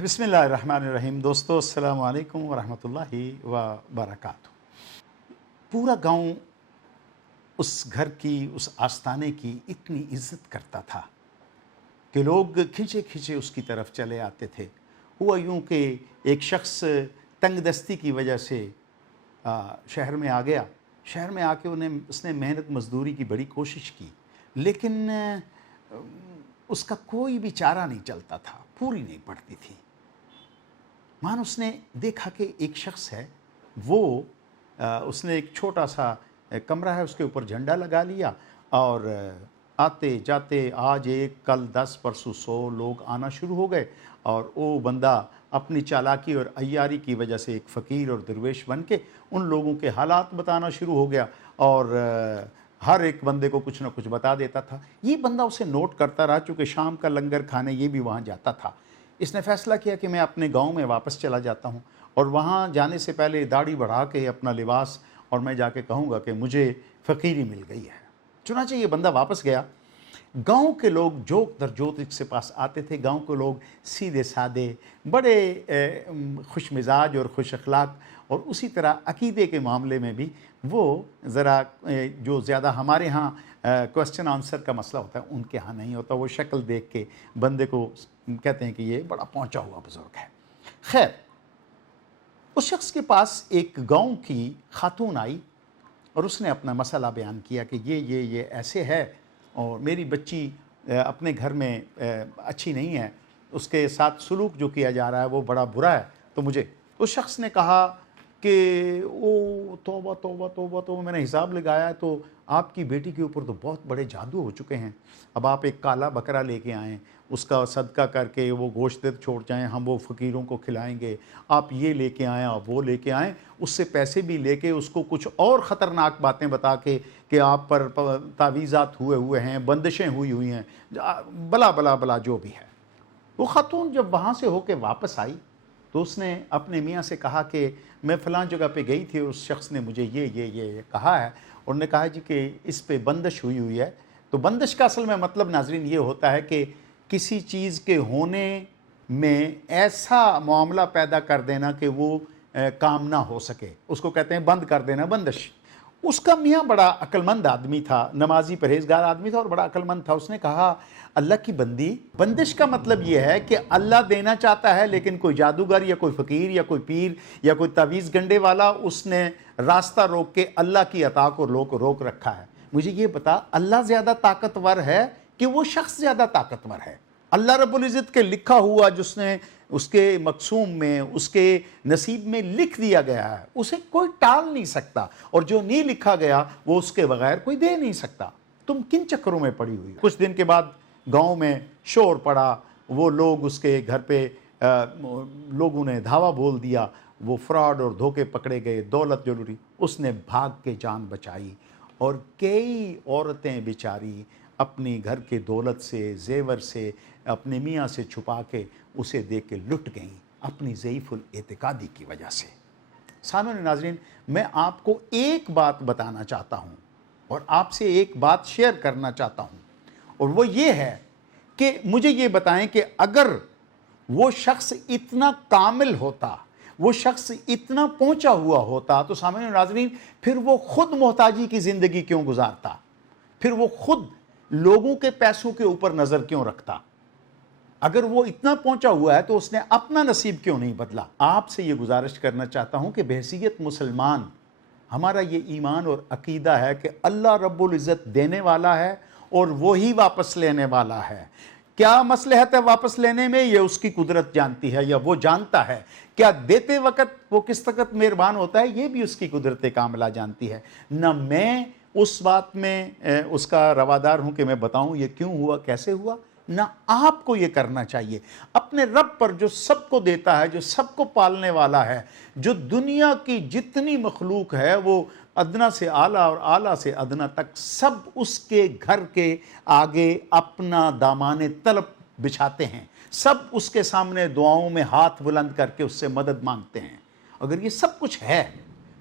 بسم اللہ الرحمن الرحیم۔ دوستو السلام علیکم ورحمۃ اللہ وبرکاتہ۔ پورا گاؤں اس گھر کی، اس آستانے کی اتنی عزت کرتا تھا کہ لوگ کھنچے کھنچے اس کی طرف چلے آتے تھے۔ ہوا یوں کہ ایک شخص تنگ دستی کی وجہ سے شہر میں آ گیا۔ شہر میں آ کے اس نے محنت مزدوری کی بڑی کوشش کی، لیکن اس کا کوئی بھی چارہ نہیں چلتا تھا، پوری نہیں پڑتی تھی۔ اس نے دیکھا کہ ایک شخص ہے، اس نے ایک چھوٹا سا کمرہ ہے، اس کے اوپر جھنڈا لگا لیا، اور آتے جاتے آج ایک کل 10 پرسوں 100 لوگ آنا شروع ہو گئے، اور وہ بندہ اپنی چالاکی اور عیاری کی وجہ سے ایک فقیر اور درویش بن کے ان لوگوں کے حالات بتانا شروع ہو گیا، اور ہر ایک بندے کو کچھ نہ کچھ بتا دیتا تھا۔ یہ بندہ اسے نوٹ کرتا رہا، چونکہ شام کا لنگر کھانے یہ بھی وہاں جاتا تھا۔ اس نے فیصلہ کیا کہ میں اپنے گاؤں میں واپس چلا جاتا ہوں، اور وہاں جانے سے پہلے داڑھی بڑھا کے اپنا لباس، اور میں جا کے کہوں گا کہ مجھے فقیری مل گئی ہے۔ چنانچہ یہ بندہ واپس گیا۔ گاؤں کے لوگ جوک در جوک اس کے پاس آتے تھے۔ گاؤں کے لوگ سیدھے سادے، بڑے خوش مزاج اور خوش اخلاق، اور اسی طرح عقیدے کے معاملے میں بھی وہ ذرا جو زیادہ ہمارے ہاں کوسچن آنسر کا مسئلہ ہوتا ہے، ان کے ہاں نہیں ہوتا۔ وہ شکل دیکھ کے بندے کو کہتے ہیں کہ یہ بڑا پہنچا ہوا بزرگ ہے۔ خیر، اس شخص کے پاس ایک گاؤں کی خاتون آئی، اور اس نے اپنا مسئلہ بیان کیا کہ یہ ایسے ہے، اور میری بچی اپنے گھر میں اچھی نہیں ہے، اس کے ساتھ سلوک جو کیا جا رہا ہے وہ بڑا برا ہے۔ تو مجھے اس شخص نے کہا کہ او توبہ توبہ توبہ توبہ، میں نے حساب لگایا ہے تو آپ کی بیٹی کے اوپر تو بہت بڑے جادو ہو چکے ہیں۔ اب آپ ایک کالا بکرا لے کے آئیں، اس کا صدقہ کر کے وہ گوشت چھوڑ جائیں، ہم وہ فقیروں کو کھلائیں گے۔ آپ یہ لے کے آئیں، آپ وہ لے کے آئیں، اس سے پیسے بھی لے کے اس کو کچھ اور خطرناک باتیں بتا کے کہ آپ پر تعویذات ہوئے ہیں، بندشیں ہوئی ہیں، بلا بلا بلا جو بھی ہے۔ وہ خاتون جب وہاں سے ہو کے واپس آئی تو اس نے اپنے میاں سے کہا کہ میں فلاں جگہ پہ گئی تھی، اس شخص نے مجھے یہ کہا ہے، اور نے کہا جی کہ اس پہ بندش ہوئی ہے۔ تو بندش کا اصل میں مطلب ناظرین یہ ہوتا ہے کہ کسی چیز کے ہونے میں ایسا معاملہ پیدا کر دینا کہ وہ کام نہ ہو سکے، اس کو کہتے ہیں بند کر دینا، بندش۔ اس کا میاں بڑا عقلمند آدمی تھا، نمازی پرہیزگار آدمی تھا، اور بڑا عقلمند تھا۔ اس نے کہا اللہ کی بندی، بندش کا مطلب یہ ہے کہ اللہ دینا چاہتا ہے، لیکن کوئی جادوگر یا کوئی فقیر یا کوئی پیر یا کوئی تعویذ گنڈے والا اس نے راستہ روک کے اللہ کی عطا کو روک رکھا ہے۔ مجھے یہ بتا، اللہ زیادہ طاقتور ہے کہ وہ شخص زیادہ طاقتور ہے؟ اللہ رب العزت کے لکھا ہوا جس نے اس کے مقسوم میں، اس کے نصیب میں لکھ دیا گیا ہے، اسے کوئی ٹال نہیں سکتا، اور جو نہیں لکھا گیا وہ اس کے بغیر کوئی دے نہیں سکتا۔ تم کن چکروں میں پڑی ہوئی؟ کچھ دن کے بعد گاؤں میں شور پڑا، وہ لوگ اس کے گھر پہ لوگوں نے دھاوا بول دیا، وہ فراڈ اور دھوکے پکڑے گئے، دولت ضروری، اس نے بھاگ کے جان بچائی، اور کئی عورتیں بیچاری اپنی گھر کے دولت سے، زیور سے، اپنے میاں سے چھپا کے اسے دے کے لٹ گئیں اپنی ضعیف الاعتقادی کی وجہ سے۔ سامعین ناظرین، میں آپ کو ایک بات بتانا چاہتا ہوں، اور آپ سے ایک بات شیئر کرنا چاہتا ہوں، اور وہ یہ ہے کہ مجھے یہ بتائیں کہ اگر وہ شخص اتنا کامل ہوتا، وہ شخص اتنا پہنچا ہوا ہوتا، تو سامعین ناظرین پھر وہ خود محتاجی کی زندگی کیوں گزارتا؟ پھر وہ خود لوگوں کے پیسوں کے اوپر نظر کیوں رکھتا؟ اگر وہ اتنا پہنچا ہوا ہے تو اس نے اپنا نصیب کیوں نہیں بدلا؟ آپ سے یہ گزارش کرنا چاہتا ہوں کہ بحیثیت مسلمان ہمارا یہ ایمان اور عقیدہ ہے کہ اللہ رب العزت دینے والا ہے اور وہی واپس لینے والا ہے۔ کیا مصلحت ہے واپس لینے میں، یہ اس کی قدرت جانتی ہے، یا وہ جانتا ہے۔ کیا دیتے وقت وہ کس وقت مہربان ہوتا ہے، یہ بھی اس کی قدرت کاملہ جانتی ہے۔ نہ میں اس بات میں اس کا روادار ہوں کہ میں بتاؤں یہ کیوں ہوا، کیسے ہوا، نہ آپ کو یہ کرنا چاہیے۔ اپنے رب پر جو سب کو دیتا ہے، جو سب کو پالنے والا ہے، جو دنیا کی جتنی مخلوق ہے وہ ادنا سے اعلیٰ اور اعلیٰ سے ادنا تک سب اس کے گھر کے آگے اپنا دامان طلب بچھاتے ہیں، سب اس کے سامنے دعاؤں میں ہاتھ بلند کر کے اس سے مدد مانگتے ہیں۔ اگر یہ سب کچھ ہے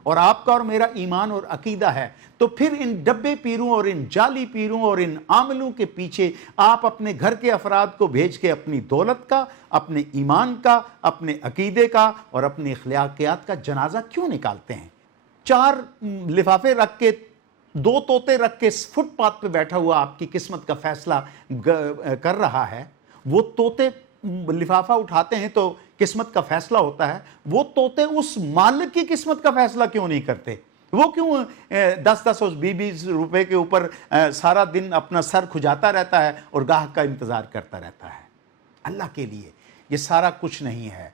اور آپ کا اور میرا ایمان اور عقیدہ ہے، تو پھر ان ڈبے پیروں اور ان جعلی پیروں اور ان عاملوں کے پیچھے آپ اپنے گھر کے افراد کو بھیج کے اپنی دولت کا، اپنے ایمان کا، اپنے عقیدے کا اور اپنی اخلاقیات کا جنازہ کیوں نکالتے ہیں؟ 4 لفافے رکھ کے، 2 طوطے رکھ کے فٹ پاتھ پہ بیٹھا ہوا آپ کی قسمت کا فیصلہ کر رہا ہے، وہ طوطے لفافہ اٹھاتے ہیں تو قسمت کا فیصلہ ہوتا ہے، وہ طوطے اس مالک کی قسمت کا فیصلہ کیوں نہیں کرتے؟ وہ کیوں 10 اور 20 روپے کے اوپر سارا دن اپنا سر کھجاتا رہتا ہے اور گاہک کا انتظار کرتا رہتا ہے؟ اللہ کے لیے یہ سارا کچھ نہیں ہے۔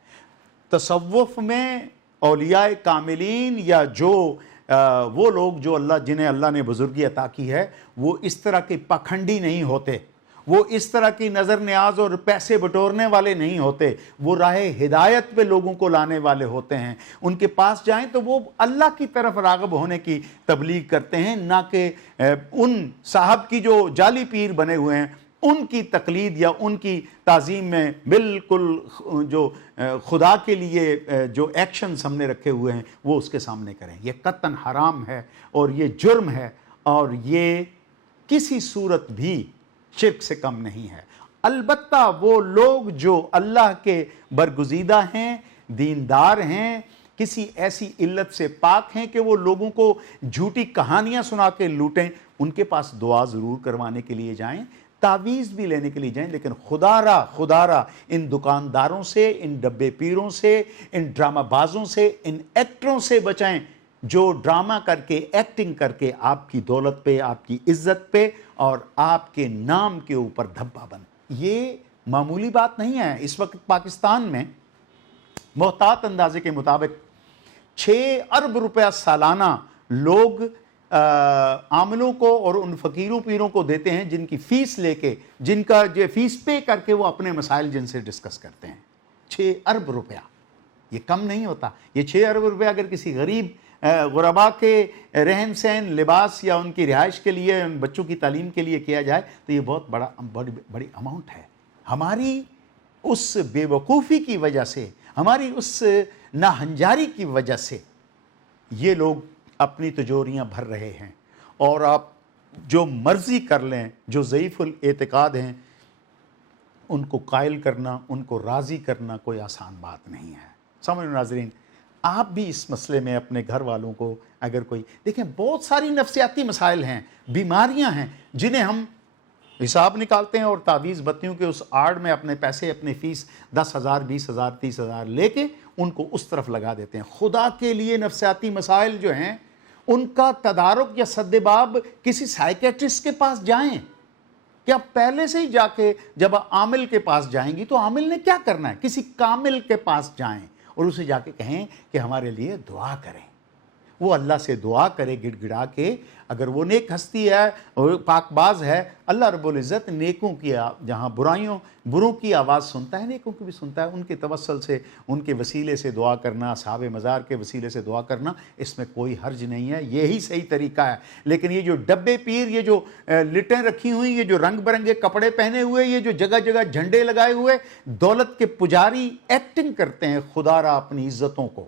تصوف میں اولیاء کاملین یا جو وہ لوگ جو جنہیں اللہ نے بزرگی عطا کی ہے، وہ اس طرح کے پکھنڈی نہیں ہوتے، وہ اس طرح کی نظر نیاز اور پیسے بٹورنے والے نہیں ہوتے، وہ راہ ہدایت پہ لوگوں کو لانے والے ہوتے ہیں۔ ان کے پاس جائیں تو وہ اللہ کی طرف راغب ہونے کی تبلیغ کرتے ہیں، نہ کہ ان صاحب کی جو جعلی پیر بنے ہوئے ہیں ان کی تقلید یا ان کی تعظیم میں بالکل جو خدا کے لیے جو ایکشنز ہم نے رکھے ہوئے ہیں وہ اس کے سامنے کریں۔ یہ قطعاً حرام ہے اور یہ جرم ہے اور یہ کسی صورت بھی شرک سے کم نہیں ہے۔ البتہ وہ لوگ جو اللہ کے برگزیدہ ہیں، دیندار ہیں، کسی ایسی علت سے پاک ہیں کہ وہ لوگوں کو جھوٹی کہانیاں سنا کے لوٹیں، ان کے پاس دعا ضرور کروانے کے لیے جائیں، تعویذ بھی لینے کے لیے جائیں، لیکن خدا را ان دکانداروں سے، ان ڈبے پیروں سے، ان ڈرامہ بازوں سے، ان ایکٹروں سے بچائیں جو ڈرامہ کر کے، ایکٹنگ کر کے آپ کی دولت پہ، آپ کی عزت پہ اور آپ کے نام کے اوپر دھبا بن۔ یہ معمولی بات نہیں ہے۔ اس وقت پاکستان میں محتاط اندازے کے مطابق 6 ارب روپیہ سالانہ لوگ عاملوں کو اور ان فقیروں پیروں کو دیتے ہیں جن کی فیس لے کے، جن کا جو فیس پے کر کے وہ اپنے مسائل جن سے ڈسکس کرتے ہیں۔ 6 ارب روپیہ، یہ کم نہیں ہوتا۔ یہ 6 ارب روپیہ اگر کسی غریب غربا کے رہن سہن، لباس یا ان کی رہائش کے لیے، ان بچوں کی تعلیم کے لیے کیا جائے تو یہ بہت بڑی اماؤنٹ ہے۔ ہماری اس بے وقوفی کی وجہ سے، ہماری اس ناہنجاری کی وجہ سے یہ لوگ اپنی تجوریاں بھر رہے ہیں، اور آپ جو مرضی کر لیں، جو ضعیف الاعتقاد ہیں ان کو قائل کرنا، ان کو راضی کرنا کوئی آسان بات نہیں ہے۔ سامعین ناظرین، آپ بھی اس مسئلے میں اپنے گھر والوں کو اگر کوئی دیکھیں، بہت ساری نفسیاتی مسائل ہیں، بیماریاں ہیں جنہیں ہم حساب نکالتے ہیں اور تعویذ بتیوں کے اس آڑ میں اپنے پیسے، اپنے فیس 10,000 20,000 30,000 لے کے ان کو اس طرف لگا دیتے ہیں۔ خدا کے لیے نفسیاتی مسائل جو ہیں ان کا تدارک یا سدباب کسی سائیکیٹرسٹ کے پاس جائیں، کہ آپ پہلے سے ہی جا کے جب عامل کے پاس جائیں گی تو عامل نے کیا کرنا ہے؟ کسی کامل کے پاس جائیں اور اسے جا کے کہیں کہ ہمارے لیے دعا کریں۔ وہ اللہ سے دعا کرے گڑ گڑا کے، اگر وہ نیک ہستی ہے اور پاک باز ہے، اللہ رب العزت نیکوں کی جہاں بروں کی آواز سنتا ہے، نیکوں کی بھی سنتا ہے۔ ان کے توسل سے، ان کے وسیلے سے دعا کرنا، اصحاب مزار کے وسیلے سے دعا کرنا، اس میں کوئی حرج نہیں ہے، یہی صحیح طریقہ ہے۔ لیکن یہ جو ڈبے پیر، یہ جو لٹیں رکھی ہوئی، یہ جو رنگ برنگے کپڑے پہنے ہوئے، یہ جو جگہ جگہ جھنڈے لگائے ہوئے دولت کے پجاری ایکٹنگ کرتے ہیں خدا را اپنی عزتوں کو،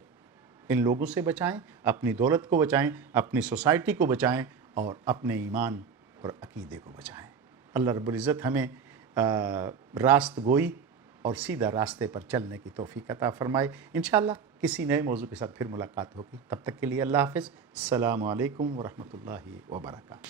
ان لوگوں سے بچائیں، اپنی دولت کو بچائیں، اپنی سوسائٹی کو بچائیں اور اپنے ایمان اور عقیدے کو بچائیں۔ اللہ رب العزت ہمیں راست گوئی اور سیدھا راستے پر چلنے کی توفیق عطا فرمائے۔ انشاءاللہ کسی نئے موضوع کے ساتھ پھر ملاقات ہوگی، تب تک کے لیے اللہ حافظ۔ السلام علیکم ورحمۃ اللہ وبرکاتہ۔